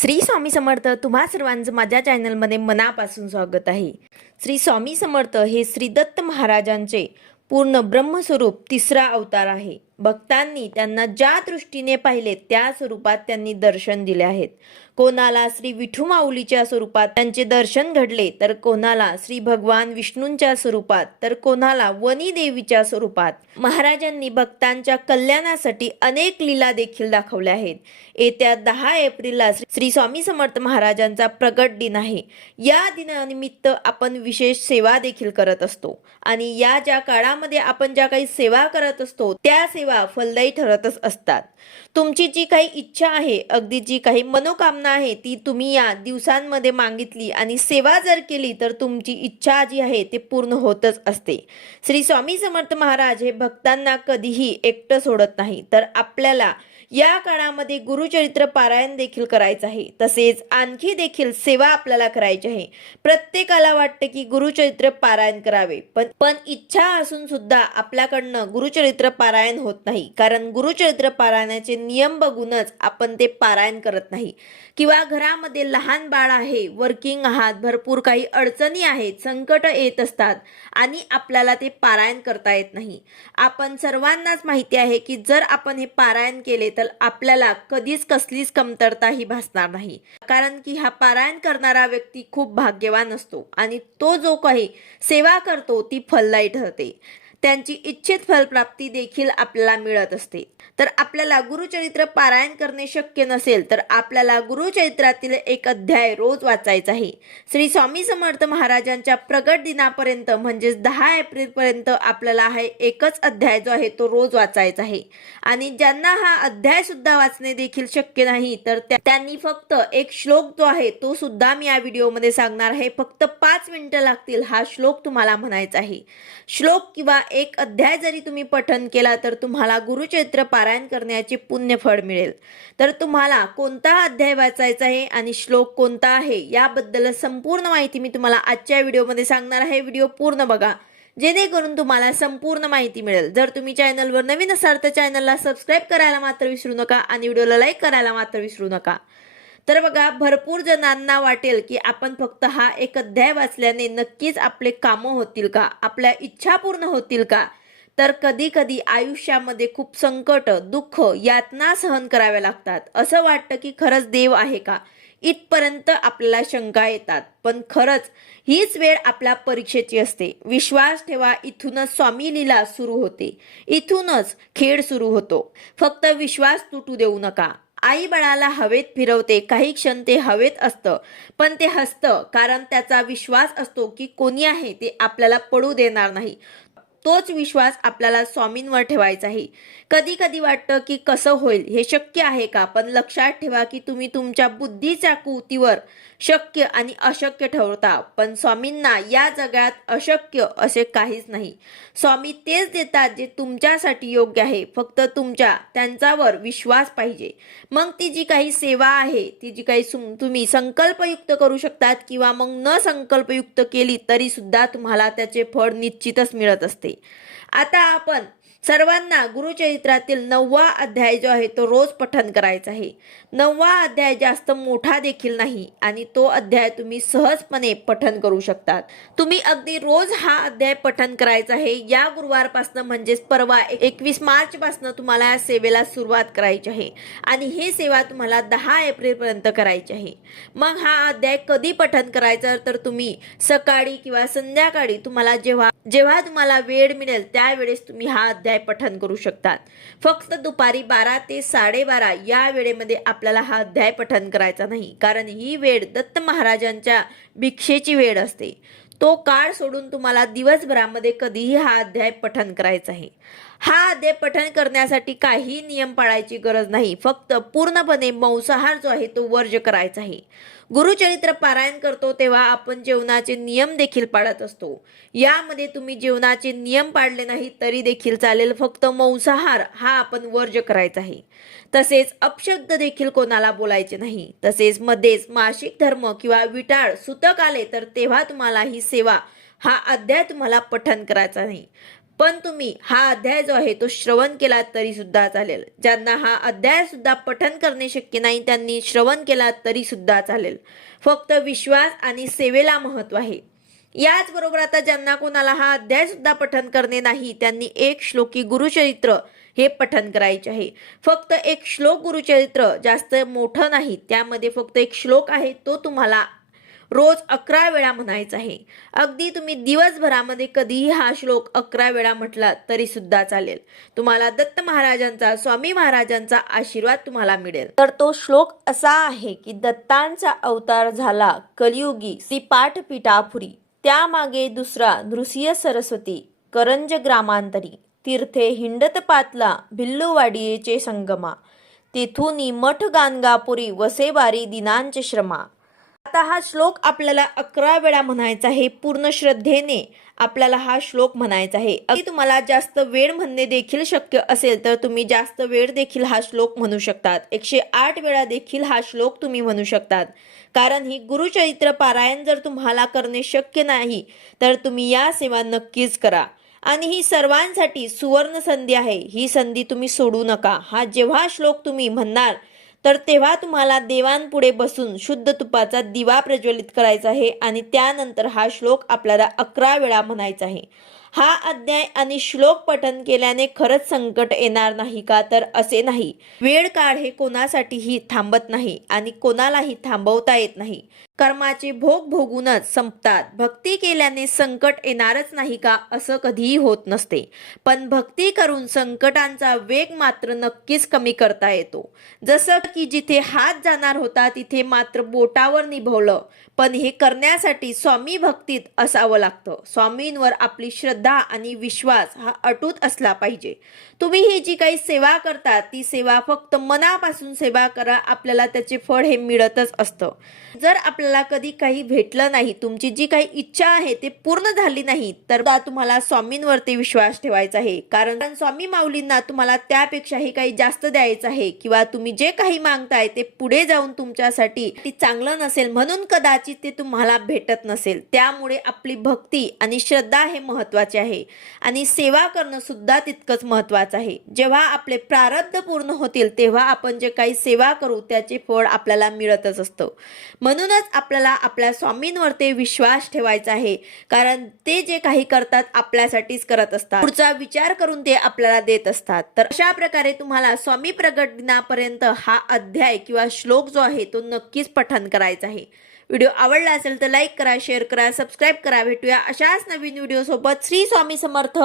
श्री स्वामी समर्थ तुम्हा सर्वांचं माझ्या चॅनलमध्ये मनापासून स्वागत आहे. श्री स्वामी समर्थ हे श्री दत्त महाराजांचे पूर्ण ब्रह्मस्वरूप तिसरा अवतार आहे. भक्तांनी त्यांना ज्या दृष्टीने पाहिले त्या स्वरूपात त्यांनी दर्शन दिले आहेत. कोणाला श्री विठू माऊलीच्या स्वरूपात त्यांचे दर्शन घडले तर कोणाला श्री भगवान विष्णूंच्या स्वरूपात तर कोणाला वनी देवीच्या स्वरूपात. महाराजांनी भक्तांच्या कल्याणासाठी अनेक लीला देखील दाखवल्या आहेत. येत्या दहा एप्रिलला श्री- श्री स्वामी समर्थ महाराजांचा प्रगट दिन आहे. या दिनानिमित्त आपण विशेष सेवा देखील करत असतो. आणि या ज्या काळामध्ये आपण ज्या काही सेवा करत असतो त्या सेवा फलदायी ठरतच असतात. तुमची जी काही इच्छा आहे अगदी जी काही मनोकामना आहे ती तुम्ही या दिवसांमध्ये मागितली आणि सेवा जर केली तर तुमची इच्छा जी आहे ते पूर्ण होतच असते. श्री स्वामी समर्थ महाराज हे भक्तांना कधीही एकटं सोडत नाही. तर आपल्याला या काळामध्ये गुरुचरित्र पारायण देखील करायचं आहे. तसेच आणखी देखील सेवा आपल्याला करायची आहे. प्रत्येकाला वाटतं की गुरुचरित्र पारायण करावे. पण पण इच्छा असून सुद्धा आपल्याकडनं गुरुचरित्र पारायण होत नाही. कारण गुरुचरित्र पारायणाचे नियम बघूनच आपण ते पारायण करत नाही. किंवा घरामध्ये लहान बाळ आहे वर्किंग आहात भरपूर काही अडचणी आहेत संकट येत असतात आणि आपल्याला ते पारायण करता येत नाही. आपण सर्वांनाच माहिती आहे की जर आपण हे पारायण केले तर आपल्याला कधीच कसलीच कमतरता ही भासणार नाही. कारण की हा पारायण करणारा व्यक्ती खूप भाग्यवान असतो आणि तो जो काही सेवा करतो ती फलदायी ठरते. त्यांची इच्छित फलप्राप्ती देखील आपल्याला मिळत असते. तर आपल्याला गुरुचरित्र पारायण करणे शक्य नसेल तर आपल्याला गुरुचरित्रातील एक अध्याय रोज वाचायचा आहे. श्री स्वामी समर्थ महाराजांच्या प्रगट दिनापर्यंत म्हणजेच दहा एप्रिलपर्यंत आपल्याला हा एकच अध्याय जो आहे तो रोज वाचायचा आहे. आणि ज्यांना हा अध्याय सुद्धा वाचणे देखील शक्य नाही तर त्यांनी फक्त एक श्लोक जो आहे तो सुद्धा मी या व्हिडिओमध्ये सांगणार आहे. फक्त पाच मिनिटं लागतील हा श्लोक तुम्हाला म्हणायचा आहे. श्लोक किंवा एक अध्याय जरी तुम्ही पठन केला तर तुम्हाला गुरुचरित्र पारायण करण्याचे पुण्य फळ मिळेल. तर तुम्हाला कोणता अध्याय वाचायचा आहे आणि श्लोक कोणता आहे याबद्दल संपूर्ण माहिती मी तुम्हाला आजच्या व्हिडिओमध्ये सांगणार आहे. व्हिडिओ पूर्ण बघा. जेणेकरून तुम्हाला संपूर्ण माहिती मिळेल. जर तुम्ही चॅनलवर नवीन असाल तर चॅनलला सबस्क्राईब करायला मात्र विसरू नका आणि व्हिडिओला लाईक करायला मात्र विसरू नका. तर बघा भरपूर जणांना वाटेल की आपण फक्त हा एक अध्याय वाचल्याने नक्कीच आपले कामं होतील का? आपल्या इच्छा पूर्ण होतील का? तर कधी कधी आयुष्यामध्ये खूप संकट दुःख यातना सहन कराव्या लागतात. असं वाटतं की खरंच देव आहे का? इथपर्यंत आपल्याला शंका येतात. पण खरंच हीच वेळ आपल्या परीक्षेची असते. विश्वास ठेवा इथूनच स्वामी लीला सुरू होते. इथूनच खेळ सुरू होतो. फक्त विश्वास तुटू देऊ नका. आई बाळाला हवेत फिरवते काही क्षण ते हवेत असतं. पण ते हसतं कारण त्याचा विश्वास असतो की कोणी आहे ते आपल्याला पडू देणार नाही. तोच विश्वास आपल्याला स्वामींवर ठेवायचा आहे. कधी कधी वाटतं की कसं होईल हे शक्य आहे का? पण लक्षात ठेवा की तुम्ही तुमच्या बुद्धीच्या कुतीवर शक्य आणि अशक्य ठरवता. पण स्वामींना या जगात अशक्य असे काहीच नाही. स्वामी तेच देतात जे तुमच्यासाठी योग्य आहे. फक्त तुमच्या त्यांच्यावर विश्वास पाहिजे. मग ती जी काही सेवा आहे ती जी काही सुम- तुम्ही संकल्पयुक्त करू शकतात किंवा मग न संकल्पयुक्त केली तरी सुद्धा तुम्हाला त्याचे फळ निश्चितच मिळत असते. आता आपण सर्वांना गुरुचरित्रातील नववा अध्याय जो आहे तो रोज पठन करायचा आहे. नववा अध्याय जास्त मोठा देखील नाही आणि तो अध्याय तुम्ही सहजपणे पठन करू शकतात. तुम्ही अगदी रोज हा अध्याय पठन करायचा आहे. या गुरुवारपासनं म्हणजेच परवा एकवीस मार्चपासनं तुम्हाला या सेवेला सुरुवात करायची आहे आणि ही सेवा तुम्हाला दहा एप्रिल पर्यंत करायची आहे. मग हा अध्याय कधी पठन करायचा? तर तुम्ही सकाळी किंवा संध्याकाळी तुम्हाला जेव्हा जेव्हा तुम्हाला वेळ मिळेल त्यावेळेस तुम्ही हा अध्याय पठन करू शकतात. फक्त दुपारी बारा ते साडेबारा या वेळेमध्ये आपल्याला हा अध्याय पठन करायचा नाही कारण ही वेळ दत्त महाराजांच्या भिक्षेची वेळ असते. तो काळ सोडून तुम्हाला दिवसभरामध्ये कधीही हा अध्याय पठन करायचा आहे. हा अध्याय पठन करण्यासाठी काही नियम पाळायची गरज नाही. फक्त पूर्णपणे मांसाहार जो आहे तो वर्ज करायचा आहे. गुरुचरित्र पारायण करतो तेव्हा आपण जेवणाचे नियम देखील पाळत असतो. यामध्ये तुम्ही जेवणाचे नियम पाळले नाही तरी देखील चालेल. फक्त मांसाहार हा आपण वर्ज करायचा आहे. तसेच अपशब्द देखील कोणाला बोलायचे नाही. तसेच मध्येच मासिक धर्म किंवा विटाळ सुतक आले तर तेव्हा तुम्हाला ही सेवा हा अध्याय तुम्हाला पठन करायचा नाही पण तुम्ही हा अध्याय जो आहे तो श्रवण केला तरी सुद्धा चालेल. ज्यांना हा अध्याय सुद्धा पठन करणे शक्य नाही त्यांनी श्रवण केला तरी सुद्धा चालेल. फक्त विश्वास आणि सेवेला महत्त्व आहे. याचबरोबर आता ज्यांना कोणाला हा अध्याय सुद्धा पठन करणे नाही त्यांनी एक श्लोकी गुरुचरित्र हे पठन करायचे आहे. फक्त एक श्लोक गुरुचरित्र जास्त मोठं नाही त्यामध्ये फक्त एक श्लोक आहे तो तुम्हाला रोज अकरा वेळा म्हणायचा आहे. अगदी तुम्ही दिवसभरामध्ये कधीही हा श्लोक अकरा वेळा म्हटला तरी सुद्धा चालेल. तुम्हाला दत्त महाराजांचा स्वामी महाराजांचा आशीर्वाद तुम्हाला मिळेल. तर तो श्लोक असा आहे की दत्तांचा अवतार झाला कलियुगी श्री पाठपीठापुरी त्यामागे दुसरा नृसिंह सरस्वती करंज ग्रामांतरी तीर्थे हिंडत पातला भिल्लुवाडियेचे संगमा. तेथून मठ गानगापुरी वसेबारी दिनांचे श्रमा आता हा श्लोक आपल्याला अकरा वेळा म्हणायचा आहे पूर्ण श्रद्धेने आपल्याला हा श्लोक म्हणायचा आहे. अगदी तुम्हाला जास्त वेळ म्हणणे देखील शक्य असेल तर तुम्ही जास्त वेळ देखील हा श्लोक म्हणू शकतात. एकशे आठ वेळा देखील हा श्लोक तुम्ही म्हणू शकतात. कारण ही गुरुचरित्र पारायण जर तुम्हाला करणे शक्य नाही तर तुम्ही या सेवा नक्कीच करा. आणि ही सर्वांसाठी सुवर्ण संधी आहे. ही संधी तुम्ही सोडू नका. हा जेव्हा श्लोक तुम्ही म्हणणार तर तेव्हा तुम्हाला देवांपुढे बसून शुद्ध तुपाचा दिवा प्रज्वलित करायचा आहे आणि त्यानंतर हा श्लोक आपल्याला अकरा वेळा म्हणायचा आहे. हा अध्याय आणि श्लोक पठन केल्याने खरंच संकट येणार नाही का? तर असे नाही. वेळ काळ हे कोणासाठीही थांबत नाही आणि कोणालाही थांबवता येत नाही. कर्माचे भोग भोगूनच संपतात. भक्ती केल्याने संकट येणारच नाही का असं कधीही होत नसते. पण भक्ती करून संकटांचा वेग मात्र नक्कीच कमी करता येतो. जसं की जिथे हात जाणार होता तिथे मात्र बोटावर निभवलं. पण हे करण्यासाठी स्वामी भक्तीत असावं लागतं. स्वामींवर आपली श्रद्धा आणि विश्वास हा अटूट असला पाहिजे. तुम्ही ही जी काही सेवा करता ती सेवा फक्त मनापासून सेवा करा आपल्याला त्याचे फळ हे मिळतच असतं. जर आपल्याला कधी काही भेटलं नाही तुमची जी काही इच्छा आहे ते पूर्ण झाली नाही तर तुम्हाला स्वामींवरती विश्वास ठेवायचा आहे. कारण स्वामी माऊलींना तुम्हाला त्यापेक्षाही काही जास्त द्यायचं आहे किंवा तुम्ही जे काही मागताय ते पुढे जाऊन तुमच्यासाठी ती चांगलं नसेल म्हणून कदाचित ते तुम्हाला भेटत नसेल. त्यामुळे आपली भक्ती आणि श्रद्धा हे महत्त्वाचे आहे. आणि सेवा करणं सुद्धा तितकंच महत्वाचं आहे. जेव्हा आपले प्रारब्ध पूर्ण होतील तेव्हा आपण जे काही सेवा करू त्याचे फळ आपल्याला मिळतच असतं. म्हणूनच आपल्याला आपल्या स्वामींवरती विश्वास ठेवायचा आहे. कारण ते जे काही करतात आपल्यासाठीच करत असतात. पुढचा विचार करून ते आपल्याला देत असतात. तर अशा प्रकारे तुम्हाला स्वामी प्रगट दिनापर्यंत हा अध्याय किंवा श्लोक जो आहे तो नक्कीच पठन करायचा आहे. व्हिडिओ आवडला असेल तर लाईक करा शेअर करा सबस्क्राईब करा. भेटूया अशाच नवीन व्हिडिओ सोबत श्री स्वामी समर्थ!